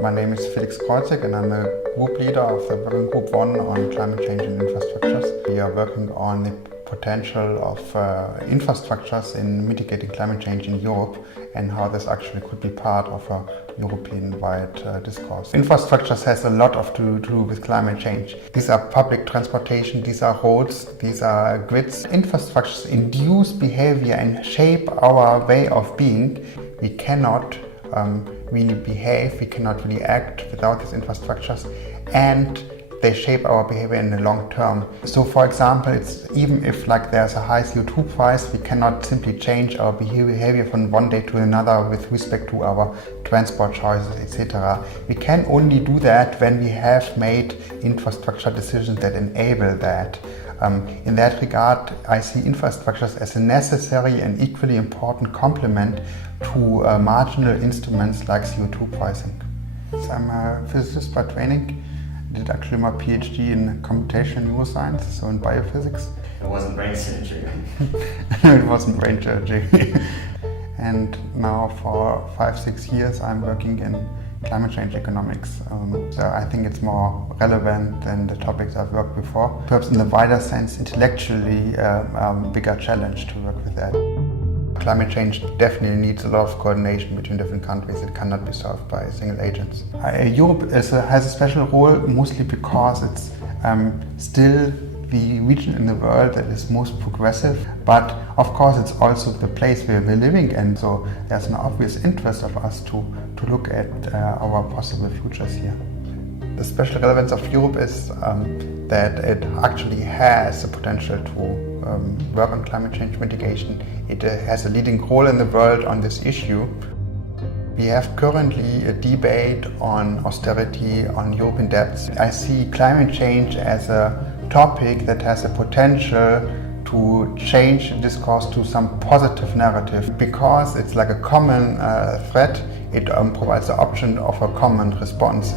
My name is Felix Creutzig and I'm the group leader of the working group 1 on climate change and infrastructures. We are working on the potential of infrastructures in mitigating climate change in Europe and how this actually could be part of a European-wide discourse. Infrastructures has a lot to do with climate change. These are public transportation, these are roads, these are grids. Infrastructures induce behavior and shape our way of being. We cannot really behave, we cannot really act without these infrastructures, and they shape our behavior in the long term. So for example, it's even if there's a high CO2 price, we cannot simply change our behavior from one day to another with respect to our transport choices, etc. We can only do that when we have made infrastructure decisions that enable that. In that regard, I see infrastructures as a necessary and equally important complement to marginal instruments like CO2 pricing. So I'm a physicist by training. I did actually my PhD in computational neuroscience, so in biophysics. It wasn't brain surgery. It wasn't brain surgery. And now for 5-6 years I'm working in climate change economics. So I think it's more relevant than the topics I've worked before. Perhaps in the wider sense, intellectually, bigger challenge to work with that. Climate change definitely needs a lot of coordination between different countries. It cannot be solved by single agents. Europe has a special role mostly because it's still the region in the world that is most progressive, but of course it's also the place where we're living in, so there's an obvious interest of us to look at our possible futures here. The special relevance of Europe is that it actually has the potential to work on climate change mitigation. It has a leading role in the world on this issue. We have currently a debate on austerity, on European debts. I see climate change as a topic that has the potential to change the discourse to some positive narrative. Because it's like a common threat, it provides the option of a common response.